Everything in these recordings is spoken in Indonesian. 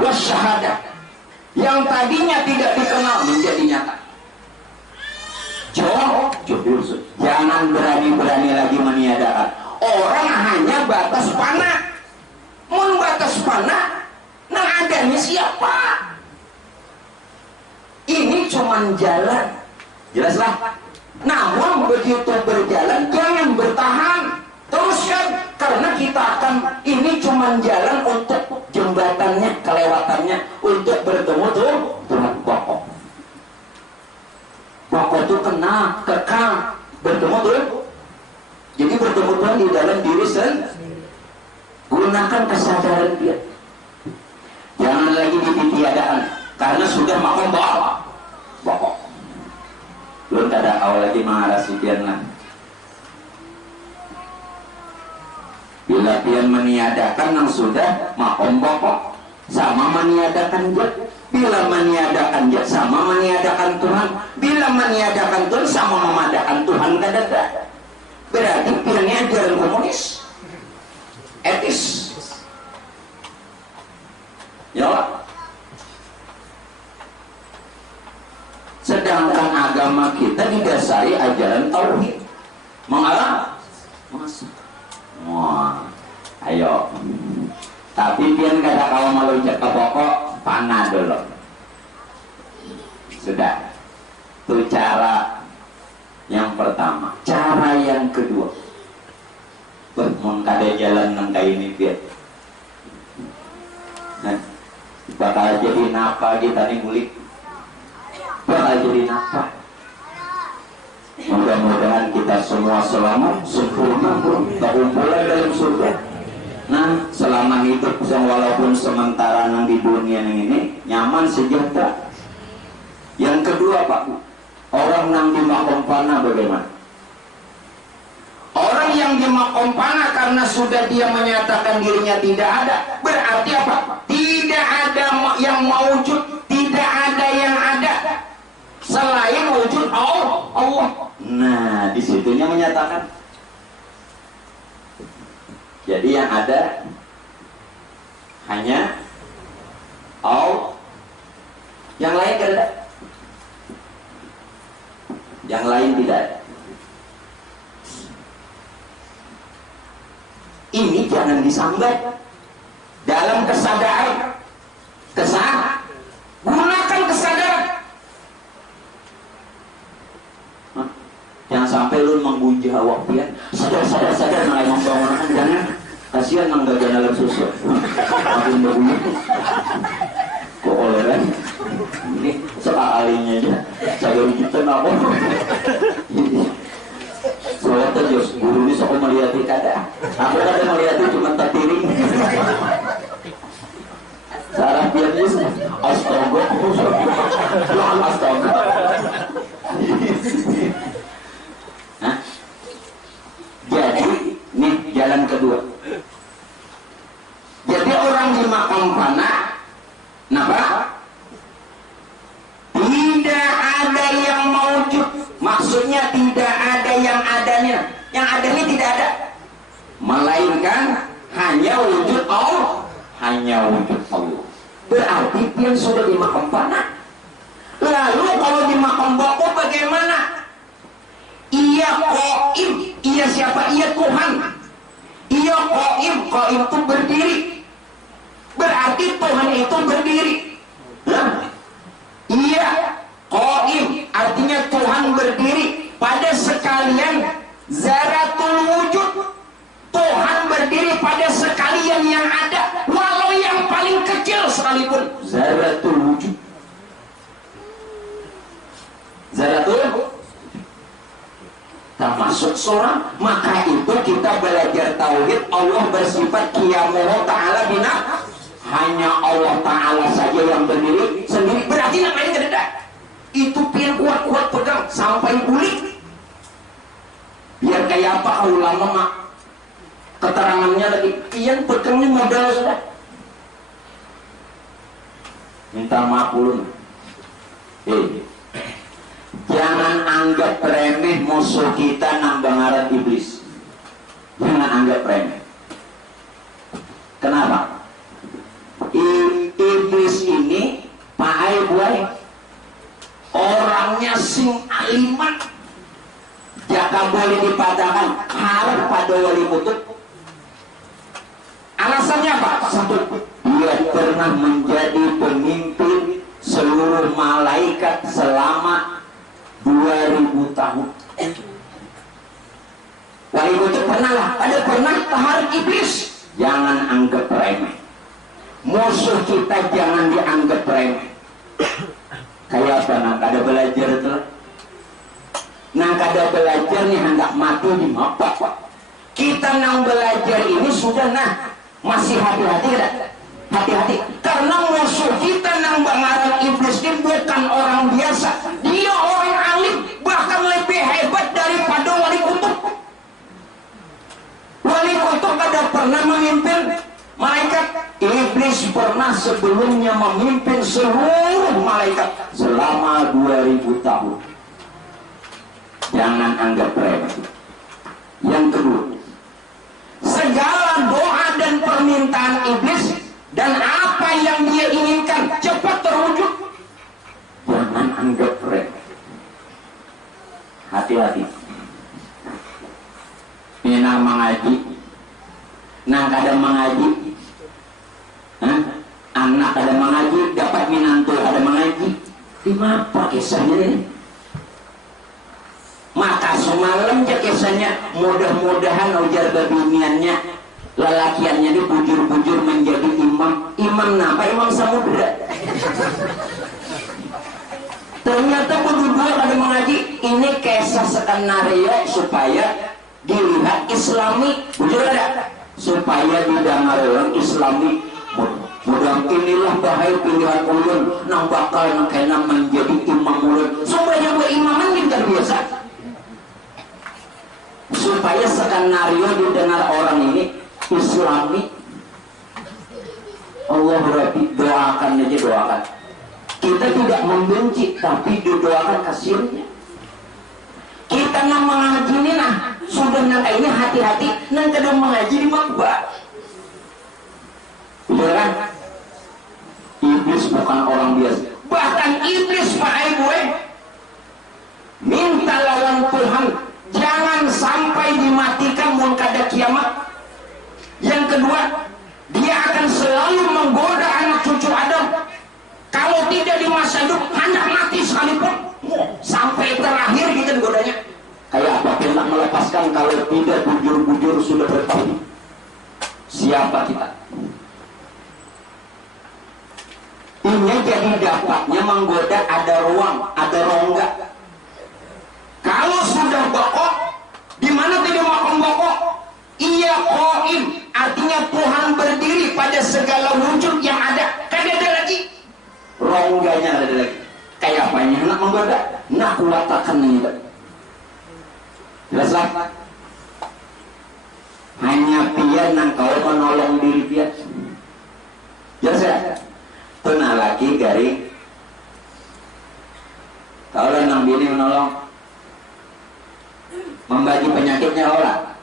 wasyahadah. Yang tadinya tidak dikenal menjadi nyata. Jangan berani-berani lagi meniadakan. Orang hanya batas panah. Mun batas panah, nah adanya siapa? Ini cuman jalan. Jelaslah. Namun begitu berjalan jangan bertahan. Teruskan, karena kita akan, ini cuman jalan untuk jembatannya, kelewatannya, untuk bertemu tuh dengan pokok. Pokok itu kena, kekal, bertemu tuh. Jadi bertemu Tuhan di dalam diri sendiri. Gunakan kesadaran dia. Jangan lagi ditiadakan, karena sudah makom pokok. Belum ada awal lagi mengarasi lah. Bila dia meniadakan yang sudah makom pokok, sama meniadakan jat. Bila meniadakan jat sama meniadakan Tuhan. Bila meniadakan Tuhan sama memadakan Tuhan kadang-kadang. Berarti pilihnya ajaran komunis, etis. Ya. Sedangkan agama kita didasari ajaran tauhid. Mengalah? Wah, ayo. Tapi pian kada kalau malu cek pokok panah dulu. Sudah. Itu cara yang pertama. Cara yang kedua. Mun kada jalan nang kayak ini pian. Nah, bakal jadi napa kita nih mulik. Bakal jadi napa. Mudah-mudahan kita semua selamat, sempurna, terkumpulan dalam surga. Nah, selama hidup walaupun sementara nang di dunia ini nyaman, sejahtera. Yang kedua, Pak, orang nang di makom panah bagaimana? Orang yang di makom panah karena sudah dia menyatakan dirinya tidak ada, berarti apa? Tidak ada yang mewujud, tidak ada yang ada selain wujud Allah. Nah, disitunya menyatakan. Jadi yang ada hanya Allah. Yang lain tidak ada. Yang lain tidak ada. Ini jangan disambat dalam kesadaran. Gunakan kesadaran. Jangan sampai lu menggujah awak pian. Sadar mulai membangunkan. Jangan, kasihan nang bagian dalam susu. Makin berbunyi. Kok oleran? Ini sekalinya aja. Saya kita apa? Soalnya terus guru ini sok melihat kada. Aku kada melihat cuma tertiring. Sarah pian ini astaga. Astaga. Jadi, nih jalan kedua. Jadi orang di makom panah, kenapa? Tidak ada yang mewujud. Maksudnya tidak ada yang adanya. Yang adanya tidak ada. Melainkan hanya wujud Allah. Hanya wujud Allah. Berarti dia sudah di makom panah. Lalu kalau di makom pokok bagaimana? Ia qaim, ia siapa? Ia Tuhan. Ia qaim, qaim itu berdiri. Berarti Tuhan itu berdiri. Ia qaim, artinya Tuhan berdiri. Pada sekalian zaratul wujud, Tuhan berdiri pada sekalian yang ada, walau yang paling kecil sekalipun. Zaratul wujud. Zaratul termasuk seorang. Maka itu kita belajar tauhid. Allah bersifat qiyamuhu ta'ala bina. Hanya Allah ta'ala saja yang berdiri sendiri. Berarti yang lain tidak ada. Itu biar kuat-kuat pegang sampai bulik. Biar kayak apa ulama mak keterangannya lagi kian pegangnya modal sudah. Minta maaf ulun. Jangan anggap remeh musuh kita nang bangaran iblis. Jangan anggap remeh. Kenapa? Iblis boleh dipatahkan harap pada wali kutub. Alasannya apa? Satu, dia pernah menjadi pemimpin seluruh malaikat selama 2000 tahun. Wali kutub pernah lah, ada pernah tahan iblis. Jangan anggap remeh. Musuh kita jangan dianggap remeh. Kayak apa? Nak ada belajar itu. Nak ada belajar nih hendak mati di mapak. Kita nang belajar ini sudah masih hati-hati tidak? Hati-hati. Karena musuh kita nang bangaran iblis ini bukan orang biasa. Dia orang alim, bahkan lebih hebat daripada wali kutub. Wali kutub ada pernah memimpin malaikat. Iblis pernah sebelumnya memimpin seluruh malaikat selama 2000 tahun. Jangan anggap remeh. Yang kedua, segala doa dan permintaan iblis dan apa yang dia inginkan cepat terwujud. Jangan anggap remeh. Hati-hati. Ini mengaji, kada mengaji, anak ada mengaji, dapat minantu ada mengaji. Di apa kisahnya ini? Maka semalam ya kisahnya, mudah-mudahan ujar babiniannya, lelakiannya dibujur-bujur menjadi imam. Imam napa? Imam Samudra. Ternyata berdua ada mengaji. Ini kisah skenario supaya dilihat islami, bujur ada, supaya didengar orang islami. Mudah inilah bahaya pilihan ulun nang bakal kena menjadi imam ulun. Supaya buat imaman kita biasa. Supaya skenario didengar orang ini islami. Allah Rabbi, doakan aja, doakan. Kita tidak membenci, tapi didoakan kasihnya. Kita nang mengaji ini sudah nang ini hati-hati nang kadang mengaji di makbah. Beneran? Iblis bukan orang biasa. Bahkan iblis Pak gue minta lawan Tuhan jangan sampai dimatikan mun kada kiamat. Yang kedua, dia akan selalu menggoda anak cucu Adam. Kalau tidak di masa hidup hendak mati sekalipun, sampai terakhir kita digodanya. Kayak apa hendak melepaskan kalau tidak bujur-bujur sudah bertauhid. Siapa kita? Ini jadi dapatnya menggoda ada ruang, ada rongga. Kalau sudah bokok, di mana tidak mau bokok? Ia qaim, artinya Tuhan berdiri pada segala wujud yang ada. Kada ada lagi. Rongganya ada lagi. Kayak apanya nak menggoda? Nak kuatakan ini. Jelaslah. Hanya pian nang kau menolong diri pian. Jelas ya? Pernah lagi garing. Kalau nang bini menolong, membagi penyakitnya orang,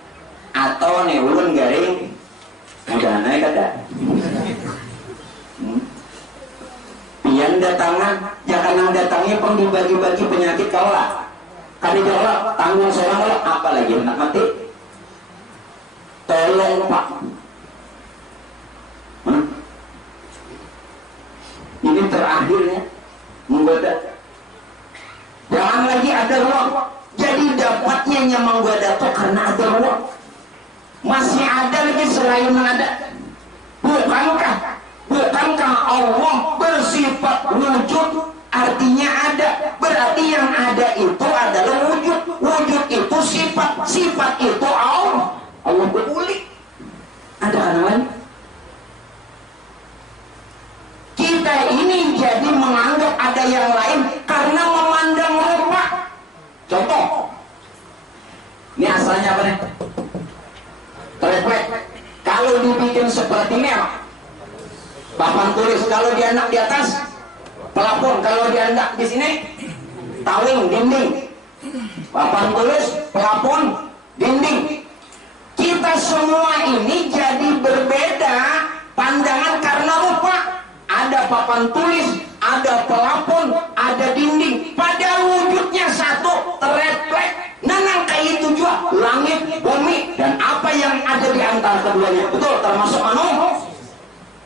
atau nih ulun garing, udah naik kada. Pian datangan, jangan nang datangnya pun dibagi-bagi penyakit kau lah. Kali jawab tanggung seorang kalau apa lagi nak mati. Tolong Pak. Ini terakhirnya menggoda. Jangan lagi ada ruang. Jadi dapatnya yang menggoda itu karena ada ruang. Masih ada lagi selain ada. Bukankah Allah bersifat wujud? Artinya ada. Berarti yang ada itu adalah wujud. Wujud itu sifat. Sifat itu Allah. Allah berulik. Ada kan lain? Kita ini jadi menganggap ada yang lain karena memandang rupa. Contoh. Ini asalnya apa nih? Triplek. Kalau dibikin seperti ini apa? Papan tulis. Kalau dianak di atas pelapon. Kalau dianak di sini tawing, dinding. Papan tulis, pelapon, dinding. Kita semua ini jadi berbeda pandangan karena rupa. Ada papan tulis, ada pelapon, ada dinding. Padahal wujudnya satu, terefleks. Nanang kayak itu juga dua, langit, bumi, dan apa yang ada di antara keduanya. Betul, termasuk manusia.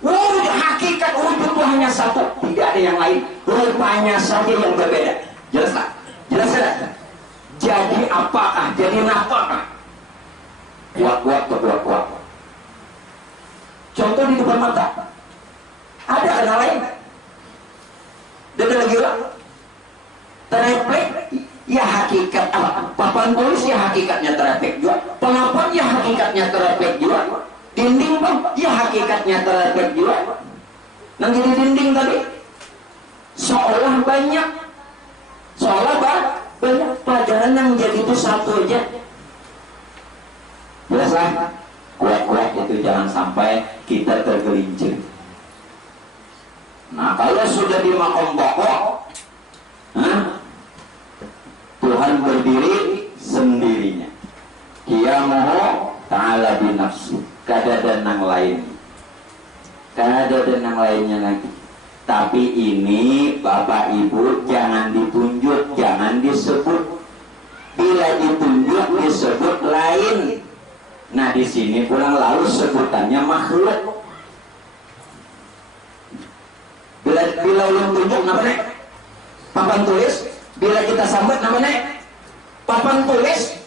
Wujud hakikat wujud itu hanya satu, tidak ada yang lain. Rupanya saja yang berbeda. Jelas tak? Jelas tak? Jadi apakah? Jadi apakah? Kuat. Contoh di depan mata. Ada kena lain. Dan ada lagi orang. Tereflek, ya hakikat apa? Papan tulis ya hakikatnya tereflek juga. Pelapon ya hakikatnya tereflek juga. Dinding bang, ya hakikatnya tereflek juga. Nanti di dinding tadi seolah banyak, banyak, padahal yang jadi itu satu aja. Jelas lah, kuat itu jangan sampai kita tergelincir. Nah kalau sudah di makom pokok, Tuhan berdiri sendirinya. Qiyamuhu ta'ala binafsi. Kada dan yang lain, kada dan yang lainnya lagi. Tapi ini Bapak Ibu jangan ditunjuk, jangan disebut. Bila ditunjuk disebut lain. Nah di sini pulang lalu sebutannya makhluk. Bila ulun tunjuk namanya papan tulis. Bila kita sambat namanya papan tulis.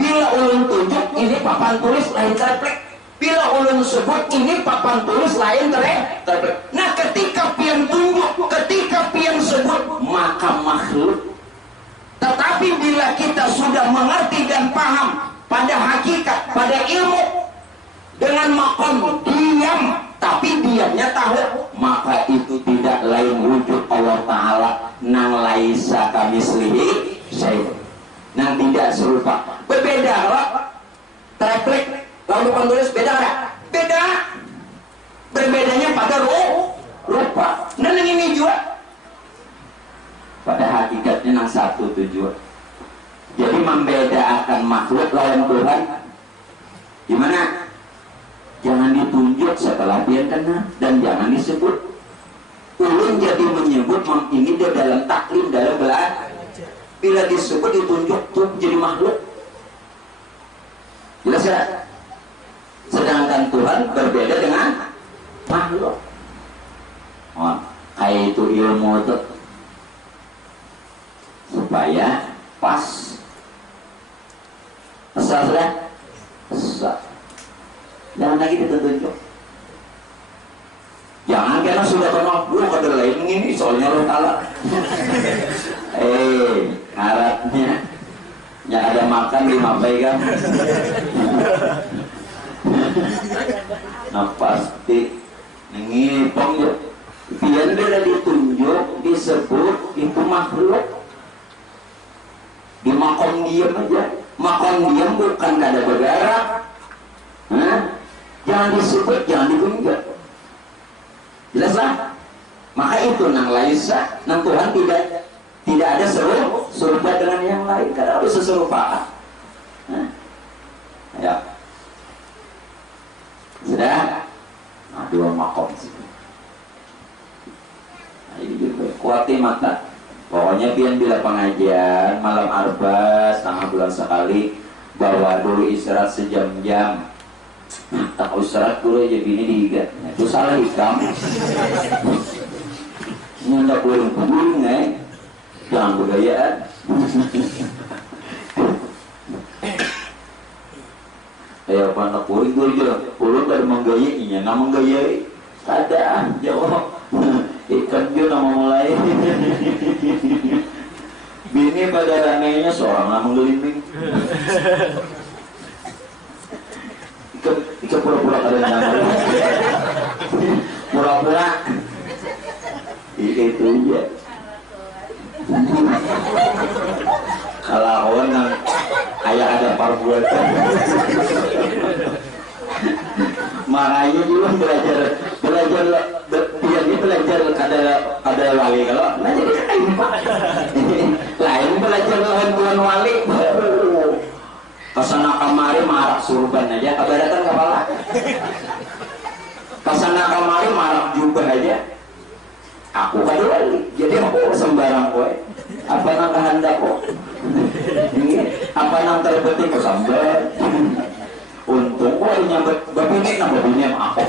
Bila ulun tunjuk ini papan tulis lain terplek. Bila ulun sebut ini papan tulis lain terplek. Nah ketika pian tunjuk, ketika pian sebut, maka makhluk. Tetapi bila kita sudah mengerti dan paham pada hakikat, pada ilmu, dengan makom diam, tapi diamnya tahu, maka itu tidak lain wujud Allah Ta'ala nang laisa kamislihi syai'un, nang tidak serupa. Berbeda kalau triplek lalu papan tulis beda nggak? Beda. Berbedanya pada rupa. Dan yang ini juga pada hakikatnya nang satu tujuan. Jadi membedakan makhluk lawan Tuhan gimana? Jangan ditunjuk setelah dia kena, dan jangan disebut. Ulun jadi menyebut ini dia dalam taklim, dalam belajar. Bila disebut ditunjuk tuh jadi makhluk. Jelas ya? Sedangkan Tuhan berbeda dengan makhluk. Oh, kayak itu ilmu itu supaya pas. Asal sudah? Asal. Jangan lagi ditunjuk. Jangan karena sudah kenal lu ada lain ini soalnya lu kalah. Harapnya yang ada makan dimampaikan. Nah pasti ngipong ya. Biar bila ditunjuk, disebut itu makhluk. Di makom diam aja. Makom diam bukan ada bergerak. Jangan disebut, jangan ditunjuk. Jelas lah? Maka itu nang laisa, nang Tuhan tidak ada serupa dengan yang lain, karena harus seserupaan. Ya. Sudah? Nah, dua makom sih. Nah, ini juga kuati mata. Pokoknya pian bila pengajian malam arba setengah bulan sekali, bawa dulu istirahat sejam-jam. Tak istirahat dulu aja bini diigat. Itu salah hitam. Ini hendak guling-guling jangan bergayaan. Kayak apa anak guling-guling juga. Ulun ada menggayainya, nggak menggayai. Ada jawab. Ikan juga nama mulai. Bini pada ramainya seorang lah menggelinding. Ika pura-pura kalian nama. Pura-pura. Itu ya. Kalau orang ayah ada perbuatan. Makanya juga belajar ada wali kalau nah jadi lain belajar Tuhan wali kesana kamari marak surban aja kabaratan kepala kesana kamari marak jubah aja aku kan wali jadi aku sembarang kowe apa nang kehendak kok apa tanam terbeting ke sambat. Untung gua nyambet babine nambah dunia aku.